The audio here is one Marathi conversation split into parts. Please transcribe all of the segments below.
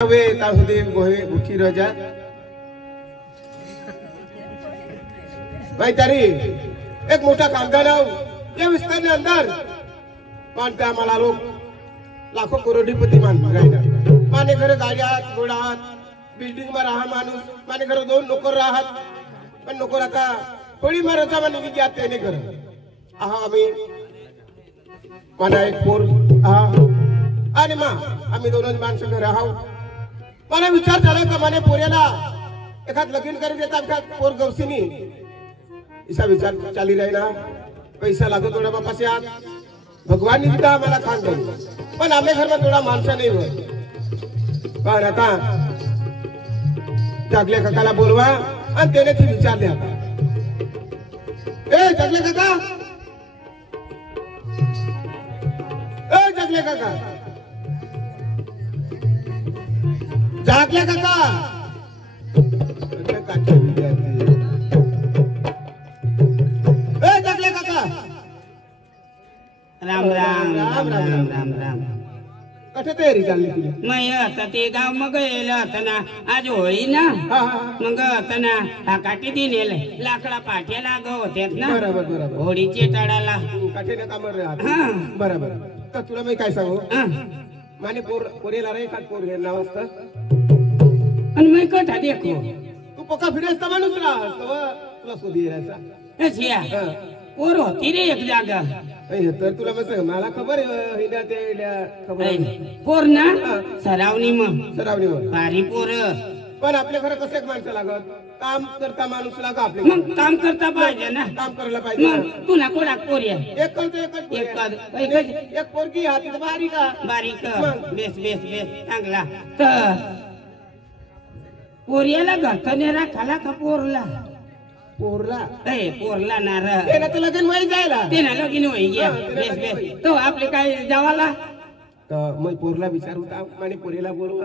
वे ताहुदीन गोहे भूखी रजा भाई तारी एक मोठा कारखाना या विस्तारने अंदर मानते आम्हाला लोक लाखो करोडीपती मानते माने घर गाड्यात घोडात बिल्डिंग मा राहा माणूस माने घर दोन नोकर राहत पण नोकर आता थोडी मारायचा माने की जात त्याने घर आहा आम्ही माना एक पोर आणि मा आम्ही दोन माणसं घर आहोत मला विचार झाला का माने पोऱ्याला एखाद लगीन करी देता एखाद पोर गवसीनी इसा विचार चाली राहिला पैसा लागतो थोडा बापा से आज भगवान ने दिला आम्हाला खान करू पण आम्ही घर में थोडा माणसा नाही होत पण आता जगले काकाला बोलवा आणि त्याने ती विचारले आता ए जगले काका ए जगले काका जागले काका ए जागले काका राम राम राम राम राम राम कठे तयारी चालली तुझी नाही आता ते गाव मग येलं होतं ना आज होळी ना मग होतं ना हा काठी दिन येले लाकडा पाठ्याला ग होत्यात ना बरोबर बरोबर होळीचे टाळाला काठीने कामर बरोबर तर तुला मी काय सांगू माने पोर पोरेला रे एखाद पोर घेऊन नाव असतं आणि मी कठा देखो तू पक्का फिरायचा माणूस तुला शोधी यायचा असिया पोर होती रे एक जागा तर तुला मस्त मला खबर हिला ते खबर पोर ना सरावणी मग सरावणी भारी पोर पण आपल्या घरात कसं एक माणसं लागत काम करता माणूस लागा आपल्या मग काम करता पाहिजे ना काम करायला पाहिजे मग तुला कोणा पोरी आहे एक करतो एक पोरगी हाती बारीक बारीक बेस बेस बेस चांगला तर पोरियाला घरने राखाला का पोरला पोरला पोरला नार त्याला तर लगीन व्हाय जायला त्याला लगीन होई गया बेस बेस तो आपले काय जावाला तर मग पोरला विचारू का माने पोरीला बोलू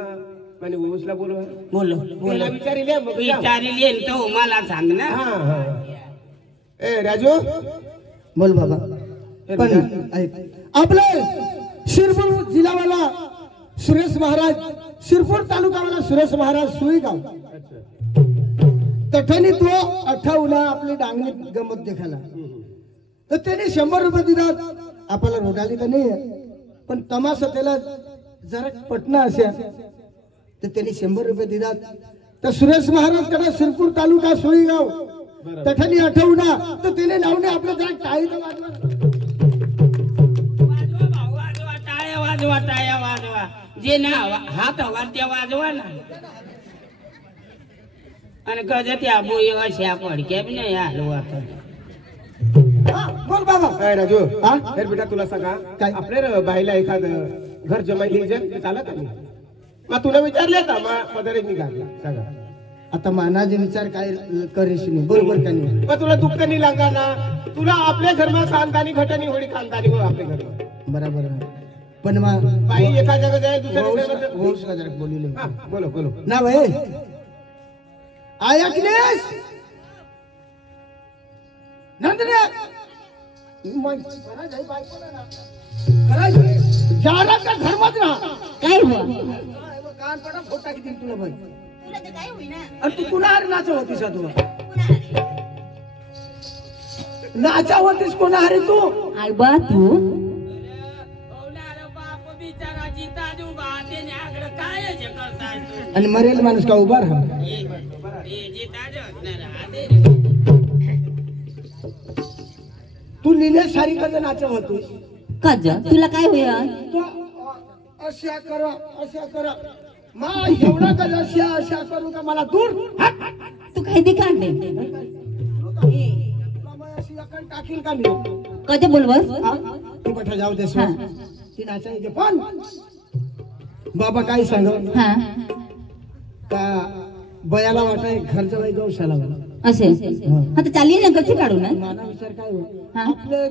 माने ओसला बोलू बोलो बोलो विचारिले मग विचारिले तो मला सांग ना ए राजू बोल बाबा पण ऐक आपले शिरपूर जिल्हावाला सुरेश महाराज शिरपूर तालुकावाला सुरेश महाराज सुईगाव तठनी तो 58 आपली डांगणी गमत देखाला तर त्याने 100 रुपये दिलात आपल्याला रोडाली तर नाही पण तमाशा त्याला जरा पटना असे तर त्याने 100 रुपये दिलात तर सुरेश महाराज कडे शिरपूर तालुका सुईगाव तठनी 58 तर त्याने नावने आपलं जरा टाळी तर वाजवा टाळ्या वाजवा जे ना हात हवा त्या वाजवा ना आणि कधी त्या बोई अशा पडक्या बी नाही आलो आता बोल बाबा काय राजू तर बेटा तुला सांगा काय आपल्या बाईला एखाद घर जमाई चालत नाही मग तुला विचारले का मग पदरे निघाला सांगा आता मानाचे विचार काय करेश नाही बरोबर का नाही मग तुला दुःख नाही लागा ना तुला आपल्या घरमा खानदानी घटनी होडी खानदानी हो आपल्या घर बरोबर पण मग बाई एका जगा जाय दुसऱ्या जरा बोलिले बोलो बोलो ना भाई आया किनेश नंदने जारा का घर मत ना काय हुआ कान पडा फोटा किती तुला भाई तुला तर काय होईना आणि तू कुणाहार नाचा होतीस तू नाचा होतीस कुणाहारी तू आई बा तू आणि मरेल माणूस का उभा राहा तू लिहिल्या सारी कधी नाचा होतीस काज तुला काय होया तो अशा कर मा एवढा कधी अशा करू का मला दूर तू काय ते काढले टाकील का नाही कधी बोलवस ती बठा जाऊ दे ती नाचायचे पण बाबा काय सांग हा का बयाला वाटाय घरचं बाई गौशाला असे आता चालली ना कशी काढू ना माझा विचार काय हो आपले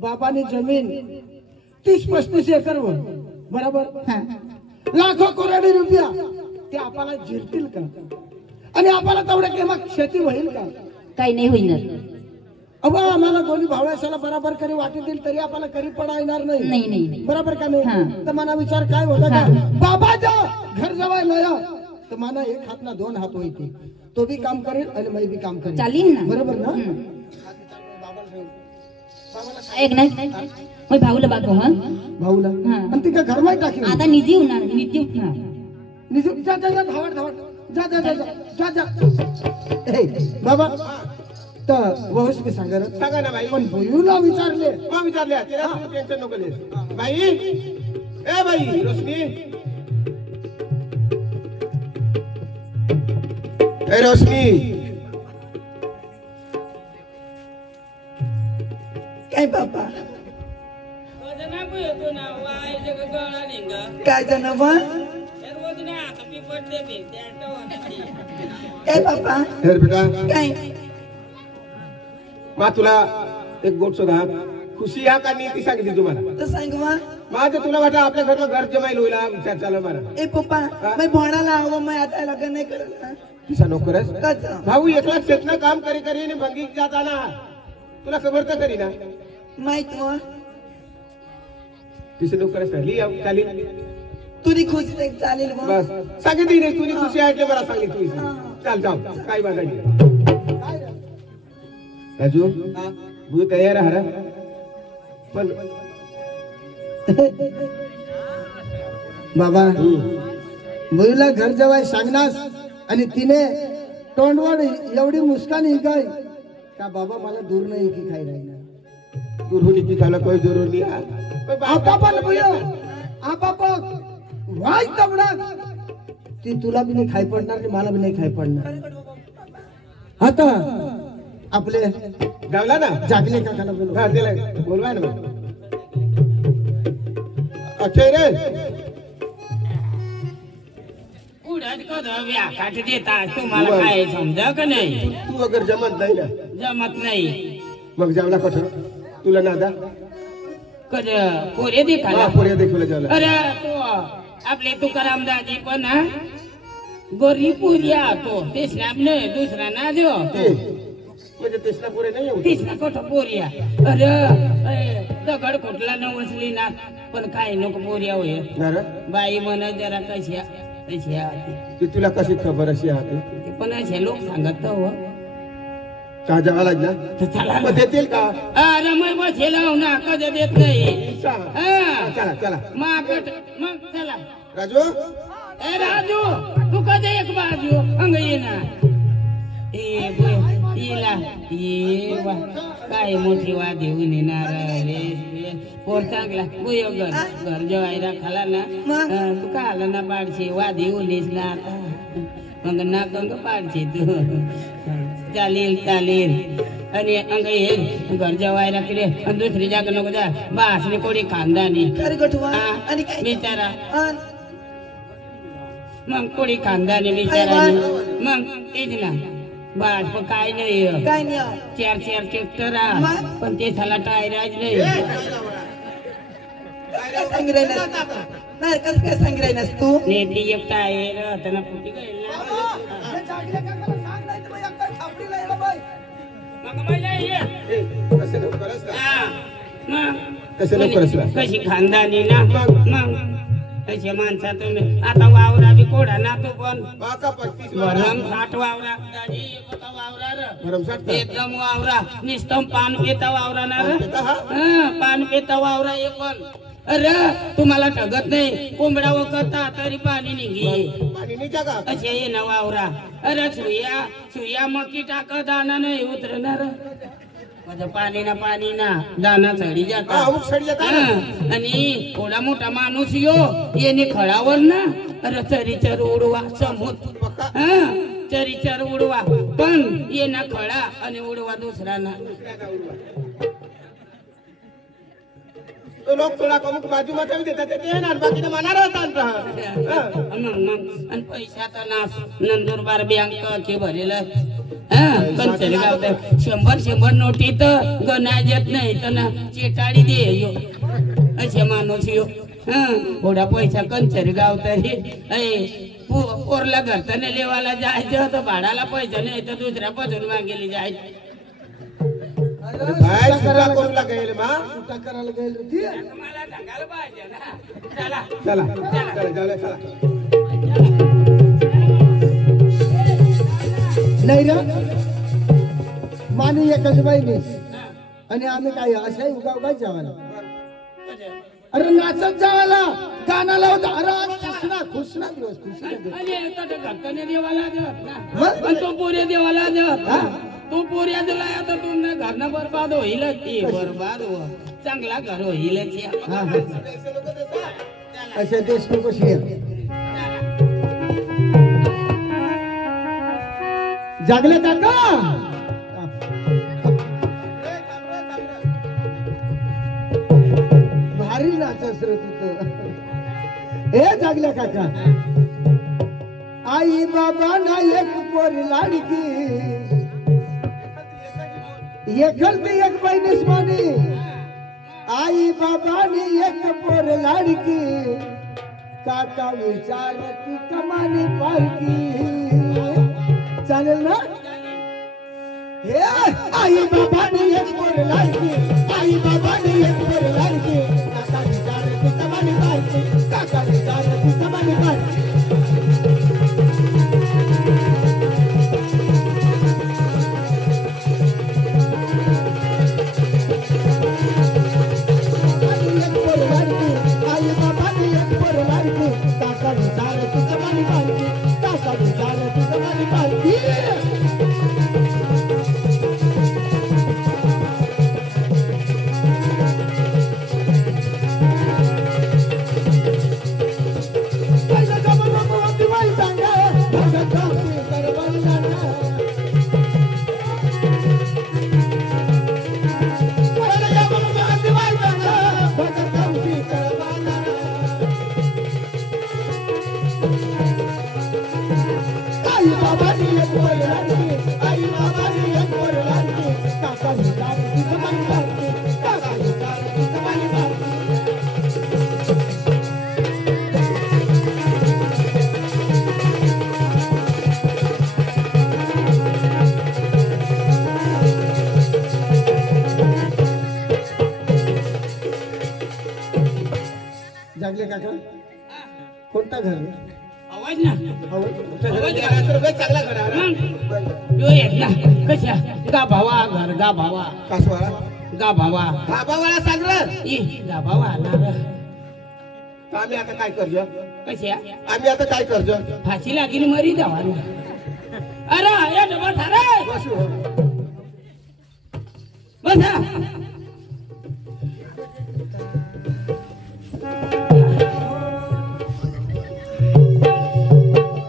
बाबानी जमीन 30-35 एकर वर बरोबर लाखो करोडी रुपया ते आपल्याला जिरतील का आणि आपल्याला तेवढे केव्हा शेती होईल का काही नाही होईना अहो आम्हाला दोन्ही भावळ्याला बराबर करी वाटेतील तरी आपल्याला करी पडा येणार नाही. नाही नाही बरोबर का हा. नाही? तर मना विचार काय होता का हा. बाबाजा घर जवळ लया तर मना एक हात ना दोन हात होईल. तो बी काम करेल आणि मी बी काम करेल. चालील ना. बरोबर ना? ऐक ना मग भाऊला बागो हा भाऊला हा. आणि ती का घरमाय टाकेल. आता निधी होणार निधी होणार. जा जा जा धावड धावड जा जा जा जा जा जा. ए बाबा तर वहस मी सांगा रे. सांगा ना बाई. पण भुयूला विचारले मग विचारल्या तिला तुम्ही टेन्शन नको घेऊ. बाई ए बाई रोशनी ए रोशनी काय बाबा वजना पण येतो ना वायचं का गळा निघा काय जण बा रोज ना आता मी पडते मी काय बाबा हे बेटा काय मा तुला एक गोष्ट सांगा. खुशी ह्या का नीती सांगितली तुम्हाला. तर सांग बा माझं तुला वाटतं आपल्या घरनं घर जमाईल होईल हा विचार चालला मला. ए पप्पा मी भोणाला हवं मी आता लग्न नाही करत ना. तिचा नोकरच कच भाऊ एकला शेतनं काम करी करी आणि भंगी जाताना तुला खबर तर करी ना. माहित व तिचे नोकरच राहिली चालेल. तुरी खुश चालेल मग बस सांगितली नाही तुझी खुशी ऐकली मला सांगितली तू. चाल जाऊ काय बघायची. राजू तू तयार आहे रा? पण बाबा भुयूला घर जवळ सांगनास आणि तिने तोंडवड एवढी मुस्कान ही काय का बाबा मला दूर नाही की काही राहीना. गुरुनी की खाला कोई जरूर नाही. आता पण भुयो आपा पण वाय तबडा ती तुला बी नाही खाई पडणार आणि मला बी नाही खाई पडणार. आता आपले गावला ना जागले काकाला बोलव. हा दिला बोलवाय ना मग. अक्षय रे उडत कधी व्याखाट देता तुम्हाला काय समजा का नाही. तू अगर जमत नाही ना जमत नाही मग जावला कठोर तुला नादा कधी पोरे देखाला पुढे देखील जावला. अरे तो आपले तुकाराम दादी पण हा गोरी पुरी तो तेसना नाही दुसरा ना जो ते म्हणजे तेसला पुढे नाही येऊ. तेसना कोठं पोरिया. अरे दगड कुठला न उचली ना पण काय नको पोरिया होय. ना रे? बाई म्हणत जरा कशा कशा ती तुला कशी खबर अशी आहे ते पण असे लोक सांगत हो. का जावाला ना तर चला मग देतील का. अरे मग बसेल ना कधी देत नाही. हा. चला चला माकट मग चला राजू ए राजू तू कधी एक बाजू अंग ये ना ए येला ये वा काय मोठी वा देऊन येणार रे पोर चांगला बोयो घर जेवायला खाला ना तू का आला ना पाडशे वा देऊन येस ना आता मग ना कंग पाडशे तू चालेल चालेल आणि अंग ये घर जेवायला किरे आणि दुसरी जागा नको जा बासने कोणी खानदानी अरे गठवा आणि काय बिचारा अन मग कोणी खानदानी बिचारा मग तेच ना बास पण काय नाही काय नाही चार चार ट्रॅक्टर पण ते झाला टायराज नाही काय सांग राहिलास नाही कसं काय सांग राहिलास तू नेती एक टायर त्यांना फुटी गेली कशी खानदानी ना मग कशी माणसा तुम्ही आता वावरा बी कोडा ना तू पण भरम 60 वावरा दाजी एक होता वावरा र एकदम वावरा निस्तम पान पेता वावरा ना र पान पेता वावरा एक पण अरे तुम्हाला ठगत नाही कोंबडा वकता तरी पाणी निघी असे ये ना वावरा अरे सुया मकी टाक दाना नाही उतरणार पाणी ना दाना चढी जाता आणि थोडा मोठा माणूस यो येणे खळावर ना अरे चरीचर उडवा समुद्र चरीचर उडवा पण ये ना खळा आणि उडवा दुसरा ना तो लोक थोडा कमुक बाजू मध्ये देतात ते ना बाकी मनार आणि पैसा तर नास नंदुरबार बँक के भरेलं कंचरी गावत 100 नोटी तर गणा येत नाही तर ना चेटाळी दे यो असे माणूस यो थोडा पैसा कंचरी गाव तरी पोरला घरताने लेवाला जायचं तर भाडाला पैसा नाही तर दुसऱ्या पासून मागेली जायचं काय सुद्धा करू लागेल मा सुट्टा करायला गेली होती मला सांगायला पाहिजे ना. चला चला चला चला नाही रे मानी एकच बाईने आणि आम्ही काय अशाही उगा उगा जेवायला अरे नाचत जावाला गाणं लावता अरे खुशना दिवस खुशी आणि आता ते घरच्याने देवाला देत ना. मग? पण तो पोरे देवाला देत ना. तू पोऱ्या दिला आता तू घरनं बरबाद होईल ती बरबाद हो चांगला घर होईल हा हा अशा देशमुख कशी आहे जागले काका भारी नाचस रे तिथं हे जागल्या काका आई बाबा ना एक पोर लाडकी एकलती एक बहिणीस मानी आई बाबा ने एक पोर लाडकी काका विचारती कमानी पालकी चालेल ना हे आई बाबा ने एक पोर लाडकी आई बाबा ने एक पोर लाडकी काका विचारती कमानी पालकी काका विचारती कमानी पालकी जागले काका कोणता घर आवाज ना चांगला करा मग यो एक ना कशा गा भावा घर गा भावा कासवाळा गा भावा बाबावाला सांगलं ई गा भावा ना आम्ही आता काय करजो कशा आम्ही आता काय करजो फाशी लागीन मरी जावा ना अरे या डबा थारे बसू हो. बसा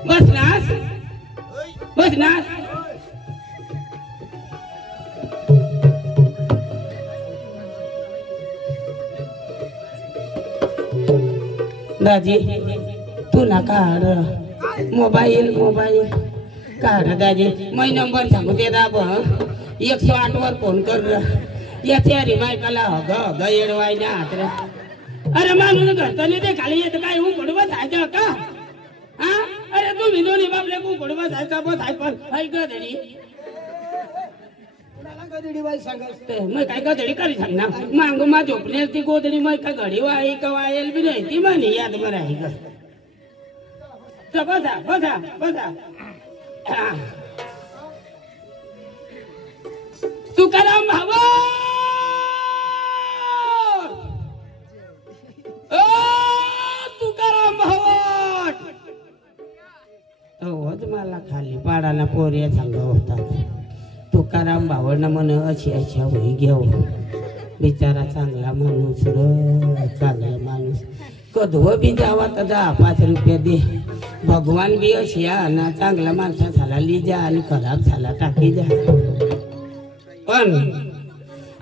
बसनास बसनास दाजी तू ना काढ मोबाईल काढ दाजी मै नंबर सांगू दे दाब 108 वर फोन कर याच्या रिमायकाला ग येडवाय ना हात अरे माणूस घरच्याने ते खाली येत काय हूँ पडवा जायचं का हा अरे तुम्ही दोन्ही बापले को पडवा जायचा बस हाय पण हाय ग धडी मैं काय का धडी करी सांग ना मांग मा झोपणे ती गोदडी मैं का घडी वाई का वायल बी नाही ती म्हणे याद बरं आहे ग तर बसा तुकाराम भाव तुकाराम भावट अवध मला खाली पाडाला पोऱ्या सांग होता तुकाराम भावना म्हण अशी अशा होई घेऊ बिचारा चांगला माणूस र चांगला माणूस कधव बी जावा तर 10-5 रुपये दे भगवान बी अशी ना चांगला माणसा झाला लिजा आणि खराब झाला टाकी जा पण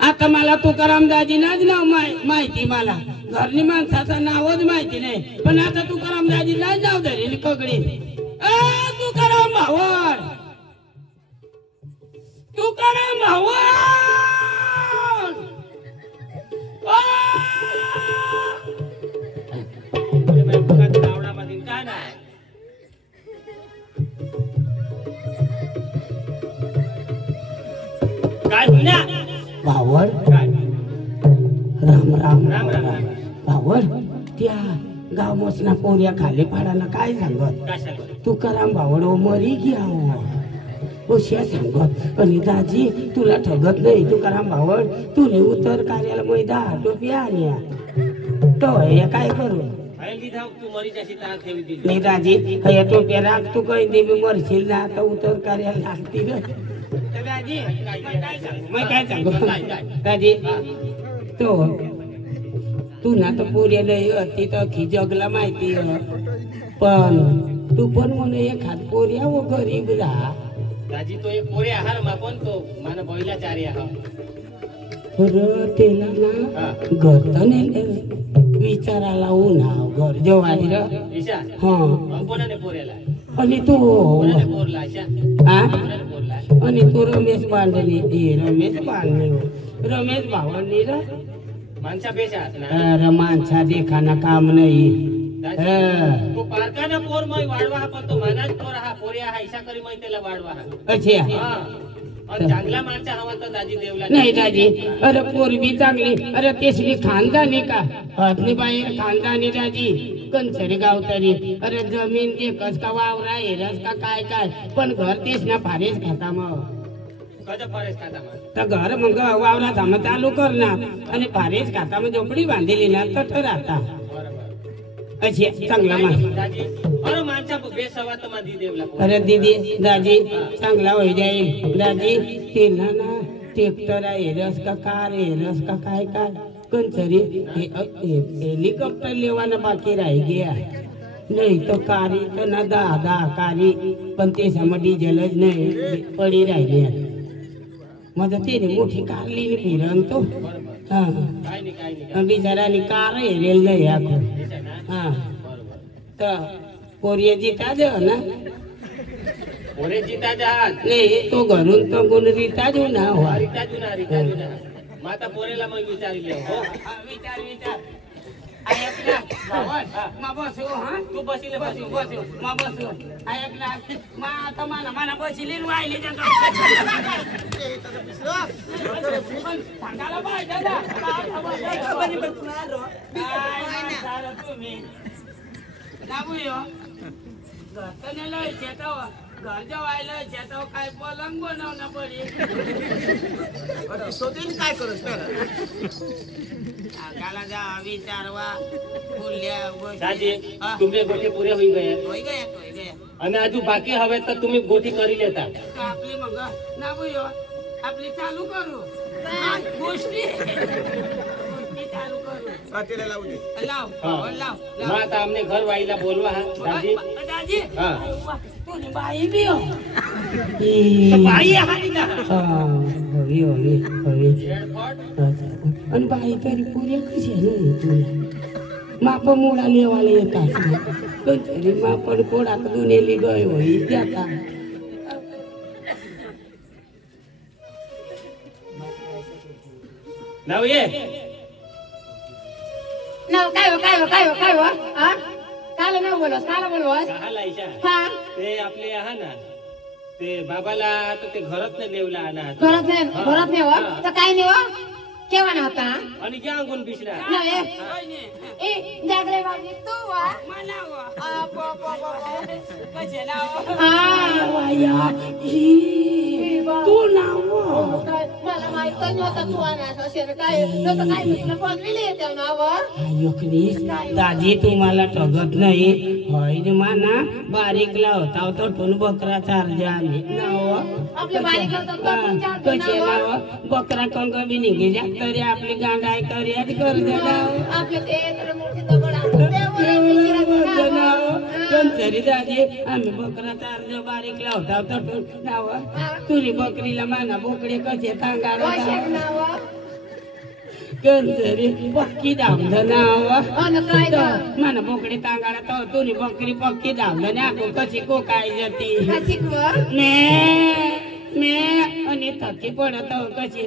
आता मला तुकाराम दाजीनाच नाव माहिती मला घरनी माणसाचं नावच माहिती नाही पण आता तुकाराम दाजीनाच नाव धरेल कगडी तुकाराम भावड तुकाराम भावड काय होईना भावड काय राम राम राम राम राम. भावड त्या गाव मसना पोऱ्या खाली पाडायला काय सांगत काय सांगतो तुकाराम भावड मरी घ्या अशा सांगत आणि दाजी तुला ठगत नाही तुकाराम भावड तुने उतर कार्याला मैदा टोपिया आणि तो हे काय करू आयली धाव तू मरीच्या सीता ठेवी दिली नाही दाजी हे टोप्या राख तू काही देवी मरशील ना आता उतर कार्याला लागती ग तर दाजी मग काय सांगू दाजी तो तू ना तर पोऱ्याला तिथं अख्खी जगला माहिती पण तू पण म्हणे एखाद पोऱ्या व गरीब राहा दाजी तो एक पोरे आहार मापन तो माना बैला चारी आहार त्याला ना घर तर नेले विचारायला उन्हाव घर जेवायला ईशा हा कोणाने पोऱ्याला आणि तू कोणाने पोरला ईशा हा कोणाने पोरला आणि तू रमेश बांधणी रमेश बांधणी रमेश भावांनी र माणसा पेश आहात ना अरे माणसा देखाना काम नाही तो पारकाना पोर मै वाढवा हा पण तो मानाच पोर हा पोरे हा ईशा करी मै त्याला वाढवा हा अच्छा हा आणि चांगला माणसा हवा तर दाजी देवला नाही दाजी अरे पोरबी चांगली अरे तेसली खानदानी का हातनी बाहेर खानदानी दाजी कंचरी गाव तरी अरे जमीन एकच का वावरा हेरस का काय काय पण घर तेच ना फारेच खाता मग कजा फरेस खाता मग तर घर मग वावरा धाम चालू करणार आणि फारेच खाता मग झोपडी बांधलेली ना तट राहता अशी चांगला माणूस दाजी अरे माणसा बेस हवा तर माझी देवला अरे दीदी दाजी चांगला होई जाईल दाजी तिला ना ट्रॅक्टर आहे रस का कार आहे रस का काय काय कंचरी हेलिकॉप्टर लेवाना बाकी राही गया नाही तो कारी तर ना दहा कारी पण ते सम डिझेलच नाही पडी राहिली माझं त्याने मोठी कार लिहिली फिरन तो हा काय नाही बिचारानी कार हेरेल नाही आपण हा तर पोरियाची ताज ना पोरे जीता जहाज नाही तो घरून तो गुण रीता देऊ ना हो रिता जुना माता पोरेला मग विचारले हो विचार विचार ऐकला मा बसू हा तू बसिले बसू बसू मा बसू ऐकला मा आता माना माना बसली वाहिली सांगायला पाहिजे ना तुम्ही घर जेवायला शेताव काय पलंग बनवणं पडेल काय करत सांगायला जा विचारवा बोलल्या दाजी तुमचे गोष्टी पुरे होई गए होई गया आणि अजून बाकी हवे तर तुम्ही गोष्टी करी लेता आपली मग ना बुयो आपली चालू करू गोष्टी चालू करू लावू दे लाव हा. लाव मग आता आमने घर वाईला बोलवा हा दाजी दाजी हा. तुम्ही बाई बी हो बाई आहे ना हवी हवी हवी आणि बाई तरी पुऱ्या कशी आहे तुला माप मुळा लेवाला येतात तरी मापण कोडाक दुनेली गय होई जाता नाव ये नाव काय हो हा काल नाव बोलवस काल बोलवस कहाला ईशा हा ते आपले आहा ना ते बाबाला आता ते घरात नाही नेवला आणा घरात नाही हो तर काय नाही हो केव्हा नव्हता आणि क्या अंगून पिशला ए जागरे बाजी तू वा तू नाव मला माहित नव्हतं तू आणा असेल काय नव्हतं काय तुला बनविले येते नाव दाजी तुम्हाला ठगत नाही होय माना बारीक लावता तटून बकरा चार्ज आम्ही नाव आपले बारीक होतात कसे नाव बकरा कंक बी निघे जा तरी आपली गांगाय करी आज कर दे नाव आपले ते तर मोठी दगड पण तरी दाजी आम्ही बकरा चार्ज बारीक लावता तटून नाव तुरी बकरीला माना बोकडे कसे सांगायला नाव कंजरी पक्की धावलं नाव काय माना बोकडे तांगाळा तर तुरी बकरी पक्की धावलं ना कशी को काय जाती मे आणि थकी पडत कशी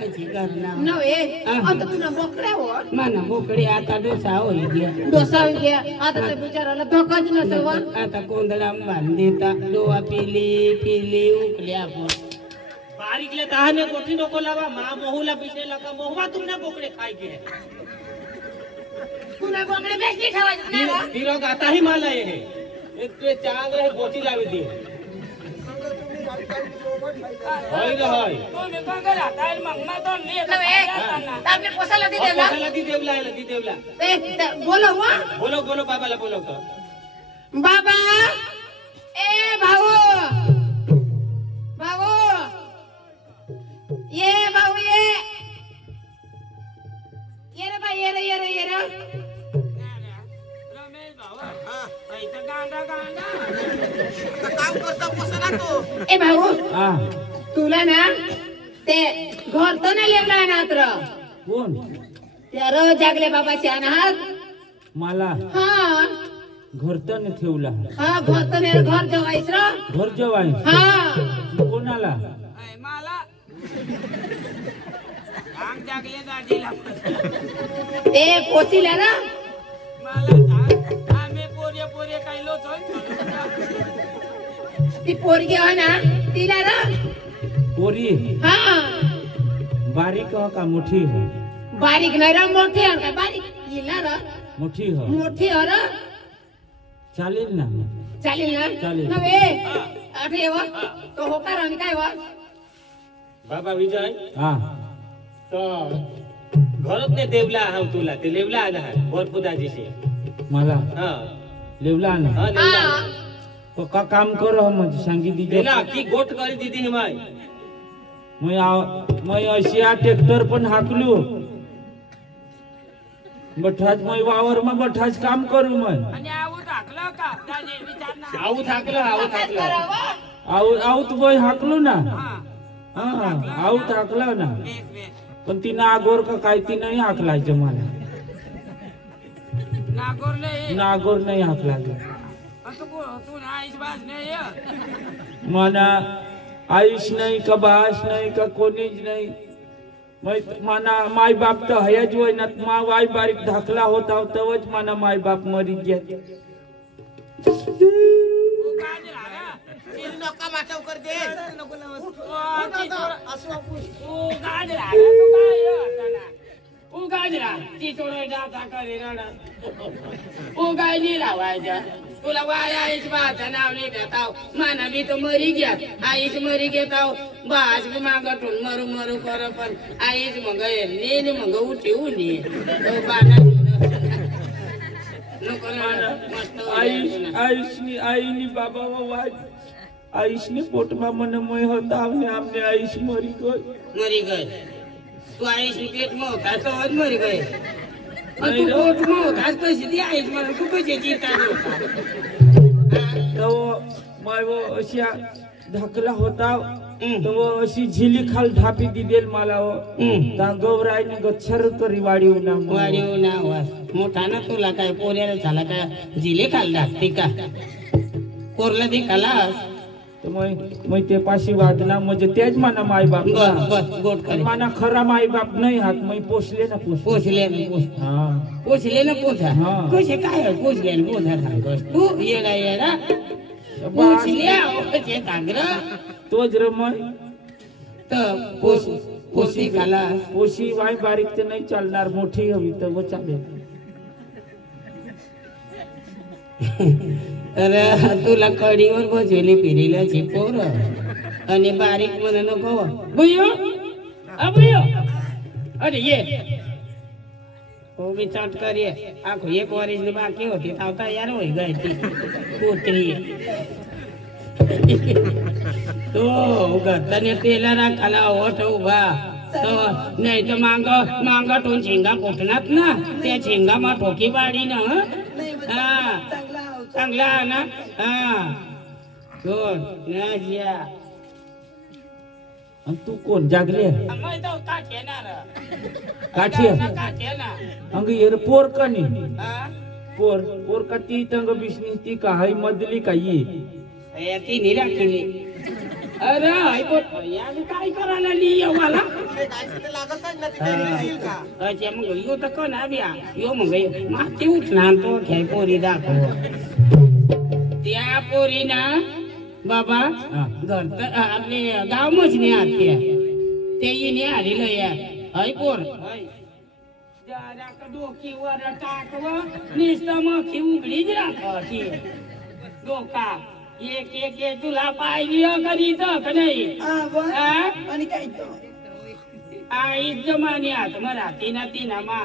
कशी करणार नव्हे आता तुला बोकड्या हो माना बोकडे आता डोसा होई गया डोसा घ्या आता ते बिचाराला धोकाच नसव आता कोंदडा बांधता डोवा पिली पिली उकली आपण बारीकले दहाने गोठी नको लावा मा मोहूला पिशेला का मोहवा तुमने बोकडे खाय के तुला बोकडे बेसली ठेवायचं नाही बा. तिरो गाता ही मला हे इतके चांग रे गोठी लावी दी होय रे होय तुम्ही बघा राहताय मग मा दोन लेक नव्हे, आपल्या पोसाला दे देवला. पोसाला दी देवला बोलो वा बोलो बाबाला बोलो का बाबा ए भाऊ भाऊ ये भाऊ ये रे बाई ये रे रमेश भाऊ इथं गांडा काम करता पोसाला तो ए भाऊ हा तुला ना ते घर तो नाही लेवला नात्र कोण त्या रोज जागले बाबाचे अनाहात मला हा घरतने ठेवला हा घर तो नाही घर जेवायच र घर जेवाय हा कोणाला मला आम जागले दादीला ते पोतीला ना मला आम्ही पोरे काही लोचोय ती पोरगी हो ना तिला ना पोरी हा बारीक हो का मोठी हो बारीक नाही र मोठी हो का बारीक हिला र मोठी हो मोठी हो र चालेल ना चालेल ना चालेल. नव्हे अरे वा तो होकार आणि काय वा बाबा विजय हा तर घरात ने देवला हा तुला ते लेवला आला है वरपुदाजीशी मला हा लेवला ना हा लेवला हा तो का काम करो म्हणजे सांगी दीजिए देला की गोट करी दीदी हिमाय मैं अशिया ट्रॅक्टर पण हाकलू बठाज मैं वावर में बठाज काम करू मैं आऊ थाकलं आऊत बोय हाकलू ना हा आऊत हाकला ना पण ती नागोर का काय ती नाही हाकलायचं मला नागोर नाही हाकलायचं मना आयुष नाही का बास नाही का कोणीच नाही माना माय बाप तर हयाच वयनात मा वाय बारीक धाकला होता तवच माना माय बाप मरी गेला नका माठव कर दे तुला वाय आईच बाचं नाव नाही देताव माना बी तो मरी घ्या आईच मरी घेताव बाज मागटून मरू मरू कर पण आईच मग नेली मग उठी उनी आईनी बाबा वाय आईशने पोटमा मन मोय होता आमने आईश मरी गई तू आईश पेट में होता तो मरी गई तू पोट में होता कशी ती आईश मला तू कशी जीता तो माय वो अशी धाकला होता तो वो अशी झिली खाल ढापी दिदेल मला वो ता गौराईने गच्छर करी वाढीवना मोठा ना तुला काय पोऱ्याला झाला काय झिली खाल ढापती का पोरला दे खालास मैं ते पाशी वादना म्हणजे तेच माना माय बाप बस गोट कर माना खरा माय बाप नाही हात मैं पोसले ना पोसा कसे काय पोसले ना पोसा सांगतोस तू येडा पोसले ओचे सांगर तोच रे मग तर पोसी खाला पोशी वाय बारीक ते नाही चालणार मोठी हवी तर वो चालेल अरे तुला कडीवर बसवली फिरीला पोर आणि बारीक म्हण नको भैयो अरे ये हो मी चट कर आखो एक वर्ष बाकी होती ताव तयार होई गई ती पोत्री तो घरताने तेला राखाला ओठ उभा नाही तर मांगाटून शेंगा फुटणार ना त्या शेंगामा ठोकी बाडी ना हा चांगला ना हा तू कोण जागले काठी अंग येर पोर कनी पोर का ती तंग बिसनी ती का हाय मधली का ये ती निराखली अरे काय करायला लिहियो मला अच्छा मग यो तर कोण आव्या यो मग माती उठणार तो खेळ पोरी दाखव त्या पोरीना बाबा घर तर आपले गाव मच नाही आते ते येणे आलेलं या हय पोर जरा का डोकीवर टाकव नुसतं मखी उघडीच राखी डोका एक एक एक तुला पाहिली कधी तर नाही आणि काय आई जमानी आत मराठी ना तिना मा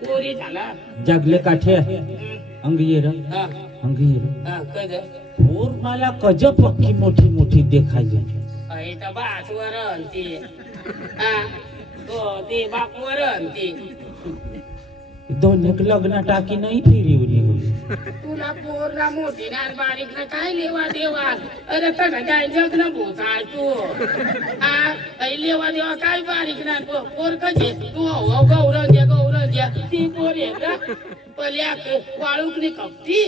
पोरी झाला जगले काठे अंगीर कद और मला कज पक्की मोठी मोठी देखायची तर बासवर ती तो ते बापवर ती दोन एक लग्न टाकी नाही फिरवली होई तुला पोरला मोठी ना बारीक ना काय लेवा देवा अरे तसा काय जगन भोसाय तू लेवा देवा काय बारीक ना पोर कशी तू गौरव द्या ती पोर आहे का पल्या वाळूकनी कपती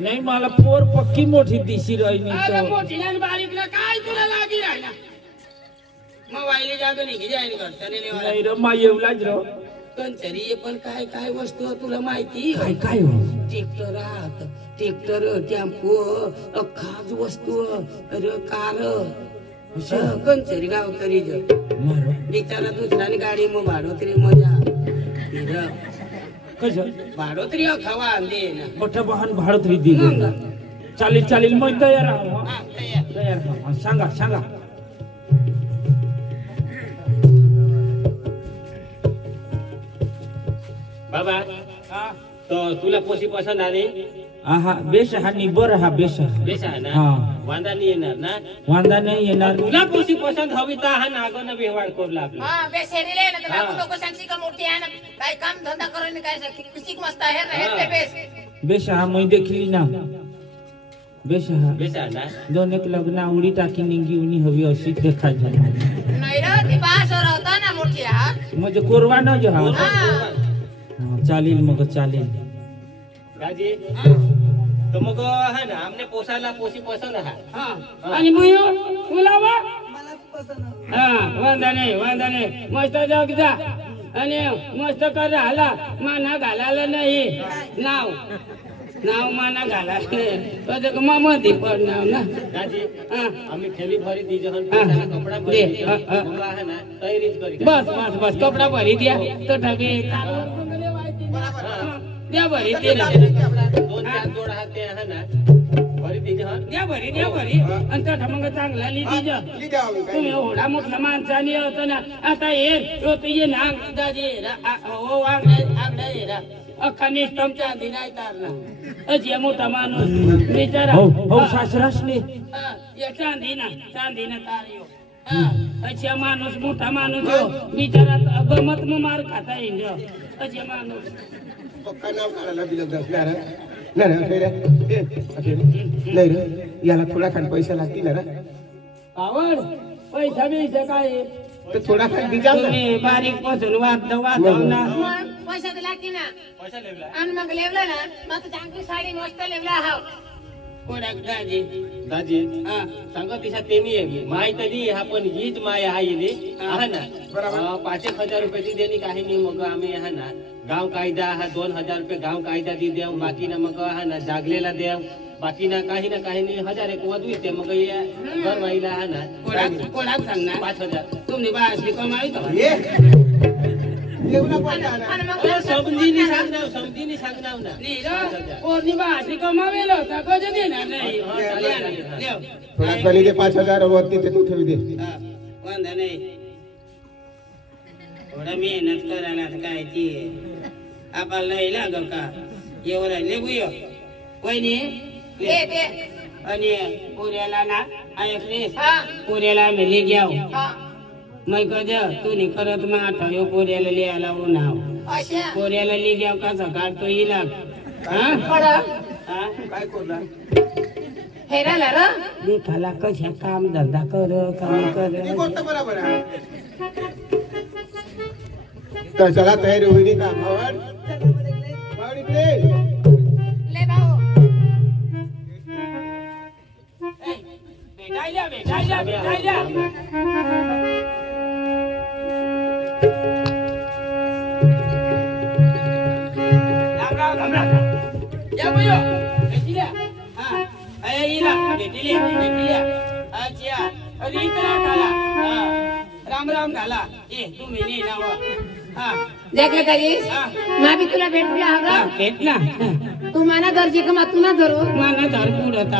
नाही मला पोर पक्की मोठी दिशी राहिली अरे मोठी ना बारीक ना काय तुला लागी राहिला मग वाईले जातो निघी जाईन करताना लेवा नाही रे मा येवलाच रो कंचरी पण काय काय वस्तू तुला माहिती काय काय हो ट्रॅक्टर आहात ट्रॅक्टर टेम्पो खाज वस्तू अरे कार कंचरी गाव करी मारो बिचारा दुसऱ्याने गाडी मग भाडोत्री मजा कस भाडोत्री खावा दे ना मोठं वाहन भाडोत्री दिली चालेल चालेल मग तयार आहो हा, तयार. तयार हा सांगा सांगा बाबा तो तुला पोशी पसंत आली हा बेश हा निबर हा बेश बेस आहे ना हा वांदा नाही येणार ना वांदा नाही येणार तुला पोशी पसंत हवी तर हा नागोना व्यवहार करला आपला हा बेसेरीले ना तर हा. बापू लोक सांगशी का मोठी आहे ना काय काम धंदा करून काय किसिक मस्त आहे रे बेस बेश हा मी देखली ना बेश हा बेस आहे ना दोन एक लग्न आवडी टाकी निंगी उनी हवी अशी देखायची नाही रे ती पासवर होता ना मोठी हा म्हणजे कोरवा न जो हा हा. चालेल मग चालेल राजी तो मग है ना हमने पोसायला पोशी पसंत आहे हा आणि मग बोलावा मला पसंत हा वांदा नाही मस्त जग जा आणि मस्त कर राहिला माना घालायला नाही नाव माना घालायला मामती पण नाव ना राजी हा आम्ही ठेली भरी दी जहन हा. पोसायला कपडा दे, भरी हा, हा. मग आहे ना तयारीच करी बस कपडा भरी द्या तो ठगे द्या भरी ते ना दोन चार जोड आहे ते आहे ना भरी दी जहन द्या भरी आणि तो मग चांगला लिहिली जा तुम्ही एवढा मोठा माणसाने होतो ना आता ये ना दाजी हो आगडा ये ना अख्खा निष्ठम चांदी नाही तारला अजी मोठा माणूस बिचारा हो हो सासरासने या चांदी ना तार यो अच्छा माणूस मोठा माणूस हो बिचारा गमत मग मार खाता येईल अच्छा माणूस पक्का नाव काढायला दिलं असणार नाही रे याला थोडा खान पैसा लागतील ना रे आवड पैसा बिसा काय तर थोडा खान दिजा ना तुम्ही बारीक पासून वाचव ना पैसा दिला की ना पैसा लेवला आणि मग लेवला ना मग चांगली साडी मस्त लेवला हा कोणाक दाजी दाजी हा सांगा तिच्या तेनी आहे माहित नाही हा पण हीच माय आहे आहे ना 5,000 रुपयाची देणी काही नाही मग आम्ही आहे ना गाव कायदा हा 2,000 रुपये गाव कायदा दी देव बाकी ना मग आहे ना जागलेला देव बाकी ना काही नाही 1,000 एक वधू येते मग घर वाईला आहे ना कोणाक सांगणार 5,000 तुम्ही बाहेर कमाई तर लेवला पाहिजे आणि मग समजीनी सांगणार ना कोणी बाहेर कमावेल होता कधी देणार नाही थोडा कमी दे 5,000 वरती ते तू ठेवी दे वांधा नाही थोडा मेहनत करायला काय ती आपल्याला नाही लागल का येऊ राहिले बुयो वहिनी दे आणि पुऱ्याला ना ऐकले हा पुऱ्याला आम्ही ले घ्याव हा मै कज तू नाही करत मग आठवयो पुऱ्याला लिहायला उन्हाव अशा पुऱ्याला ले घ्याव का सकाळ तो येईल हा काय करणार हेराला रा लेखाला कशा काम धंदा काम कर ती गोष्ट बरोबर आहे तर चला तयारी होईल का भावड इकडे ले भाऊ भेटायला राम राम या बुयो भेटीला हा भेटल्या अच्छा रीतला झाला राम राम झाला ए तुम्ही नाही नाव हा देखले काही ना भी तुला भेटूया भेट ना तू माना दर्जी का तू ना धरू माना धर पुढं